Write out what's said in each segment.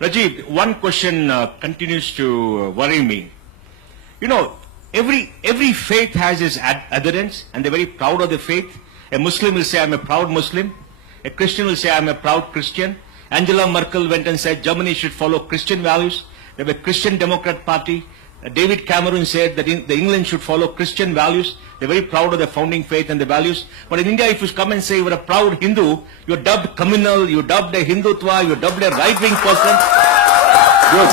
Rajiv, one question continues to worry me. You know, every faith has its adherents, and they're very proud of the faith. A Muslim will say, I'm a proud Muslim. A Christian will say, I'm a proud Christian. Angela Merkel went and said Germany should follow Christian values. They have a Christian Democrat Party. David Cameron said that the England should follow Christian values. They're very proud of their founding faith and the values. But in India, if you come and say you're a proud Hindu, you're dubbed communal, you're dubbed a Hindutva, you're dubbed a right-wing person. Good.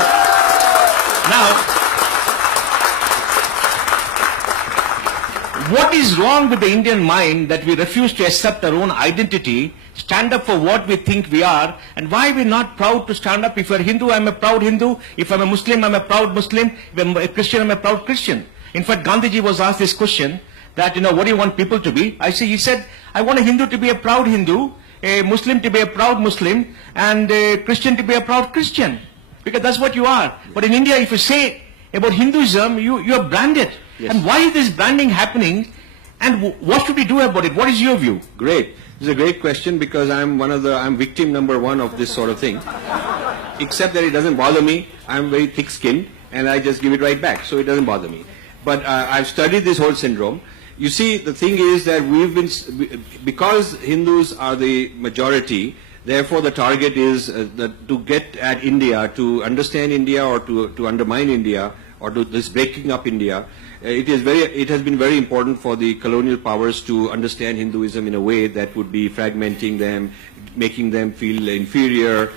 Now, what is wrong with the Indian mind that we refuse to accept our own identity, stand up for what we think we are, and why we're not proud to stand up? If you're a Hindu, I'm a proud Hindu. If I'm a Muslim, I'm a proud Muslim. If I'm a Christian, I'm a proud Christian. In fact, Gandhiji was asked this question that, what do you want people to be? He said, I want a Hindu to be a proud Hindu, a Muslim to be a proud Muslim, and a Christian to be a proud Christian. Because that's what you are. But in India, if you say about Hinduism, you're branded. Yes. And why is this branding happening? And what should we do about it? What is your view? Great. This is a great question because I'm victim number one of this sort of thing. Except that it doesn't bother me. I'm very thick-skinned and I just give it right back. So it doesn't bother me. But I've studied this whole syndrome. You see, the thing is that because Hindus are the majority, therefore the target is to get at India, to understand India or to undermine India or to this breaking up India. It has been very important for the colonial powers to understand Hinduism in a way that would be fragmenting them, making them feel inferior,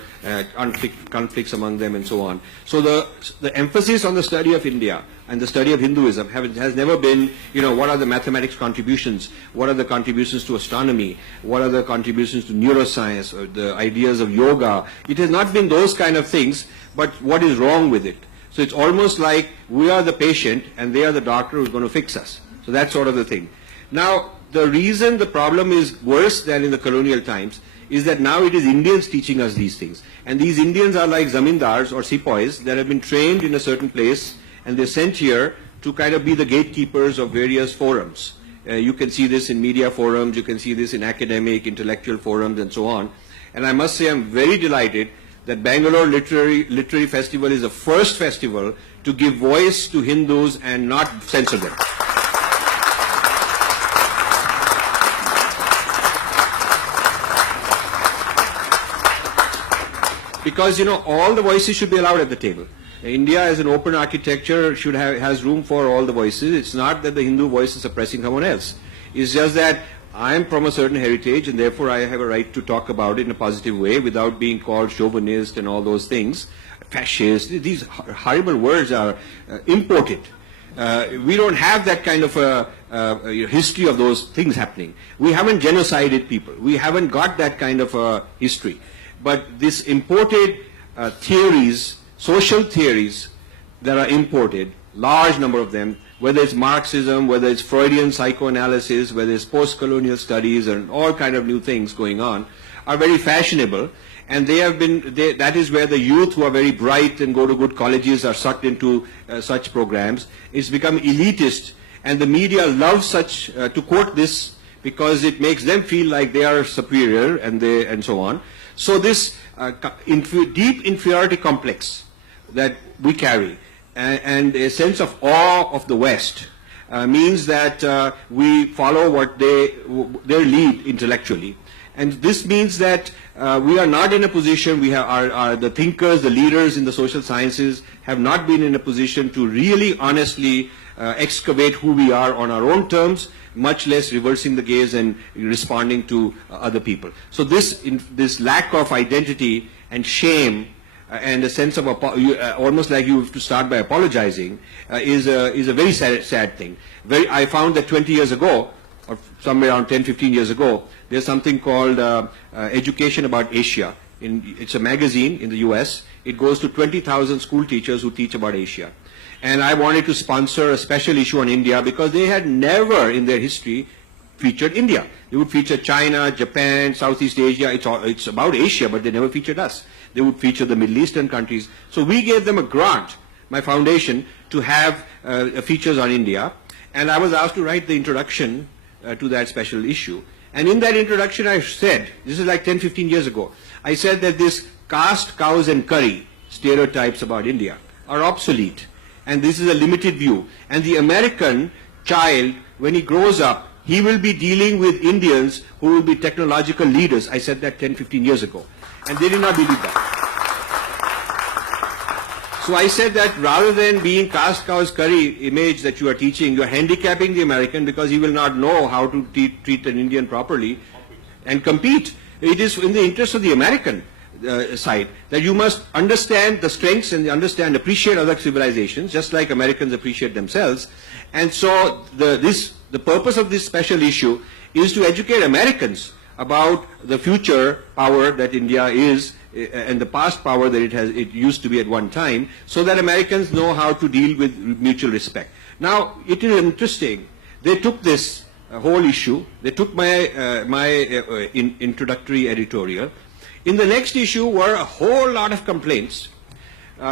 conflicts among them and so on. So the emphasis on the study of India and the study of Hinduism has never been, what are the mathematics contributions, what are the contributions to astronomy, what are the contributions to neuroscience, or the ideas of yoga. It has not been those kind of things, but what is wrong with it. So it's almost like we are the patient and they are the doctor who's going to fix us. So that's sort of the thing. Now, the reason the problem is worse than in the colonial times is that now it is Indians teaching us these things. And these Indians are like zamindars or sepoys that have been trained in a certain place and they're sent here to kind of be the gatekeepers of various forums. You can see this in media forums, you can see this in academic, intellectual forums and so on. And I must say I'm very delighted that Bangalore Literary Festival is the first festival to give voice to Hindus and not censor them. Because, all the voices should be allowed at the table. India as an open architecture has room for all the voices. It's not that the Hindu voice is suppressing someone else. It's just that I am from a certain heritage and therefore I have a right to talk about it in a positive way without being called chauvinist and all those things, fascist. These horrible words are imported. We don't have that kind of a history of those things happening. We haven't genocided people. We haven't got that kind of a history. But this imported theories, social theories that are imported, large number of them, whether it's Marxism, whether it's Freudian psychoanalysis, whether it's post-colonial studies and all kind of new things going on, are very fashionable. And that is where the youth who are very bright and go to good colleges are sucked into such programs. It's become elitist. And the media loves such, to quote this, because it makes them feel like they are superior and so on. So this deep inferiority complex that we carry, and a sense of awe of the West means that we follow their lead intellectually. And this means that we are not in a position, the thinkers, the leaders in the social sciences have not been in a position to really honestly excavate who we are on our own terms, much less reversing the gaze and responding to other people. So this lack of identity and shame and a sense of almost like you have to start by apologizing is a very sad thing. I found that 20 years ago, or somewhere around 10, 15 years ago, there's something called Education About Asia. It's a magazine in the US. It goes to 20,000 school teachers who teach about Asia. And I wanted to sponsor a special issue on India because they had never in their history featured India. They would feature China, Japan, Southeast Asia. It's about Asia, but they never featured us. They would feature the Middle Eastern countries. So we gave them a grant, my foundation, to have features on India. And I was asked to write the introduction to that special issue. And in that introduction I said, this is like 10, 15 years ago, I said that this caste, cows and curry stereotypes about India are obsolete. And this is a limited view. And the American child, when he grows up, he will be dealing with Indians who will be technological leaders. I said that 10, 15 years ago. And they did not believe that. So I said that rather than being caste cow's curry image that you are teaching, you are handicapping the American because he will not know how to treat an Indian properly and compete. It is in the interest of the American side that you must understand the strengths and appreciate other civilizations, just like Americans appreciate themselves. And so the purpose of this special issue is to educate Americans about the future power that India is and the past power that it used to be at one time, so that Americans know how to deal with mutual respect. Now, it is interesting. They took this whole issue. They took my introductory editorial. In the next issue were a whole lot of complaints,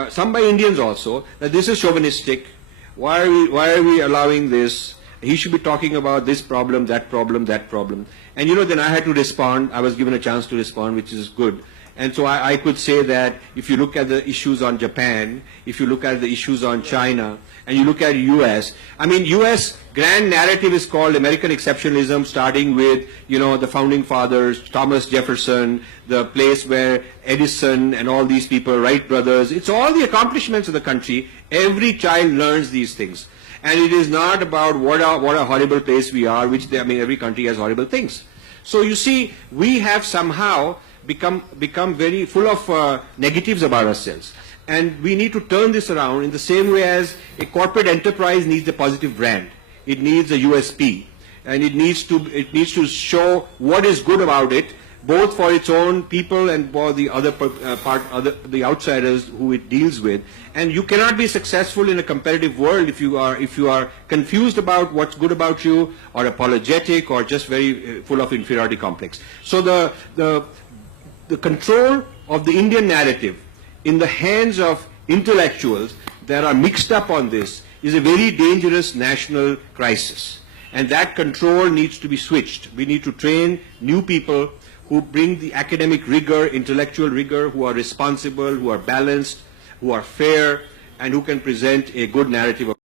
some by Indians also, that this is chauvinistic. Why are we allowing this? He should be talking about this problem, that problem, that problem. And then I had to respond. I was given a chance to respond, which is good. And so I could say that if you look at the issues on Japan, if you look at the issues on China, and you look at US, I mean, US grand narrative is called American exceptionalism, starting with, the founding fathers, Thomas Jefferson, the place where Edison and all these people, Wright brothers, it's all the accomplishments of the country. Every child learns these things. And it is not about what a horrible place we are, every country has horrible things. So you see, we have somehow become very full of negatives about ourselves. And we need to turn this around in the same way as a corporate enterprise needs a positive brand. It needs a USP. And it needs to show what is good about it, both for its own people and for the other the outsiders who it deals with. And you cannot be successful in a competitive world if you are confused about what's good about you, or apologetic, or just very full of inferiority complex. So the control of the Indian narrative in the hands of intellectuals that are mixed up on this is a very dangerous national crisis. And that control needs to be switched. We need to train new people who bring the academic rigor, intellectual rigor, who are responsible, who are balanced, who are fair, and who can present a good narrative of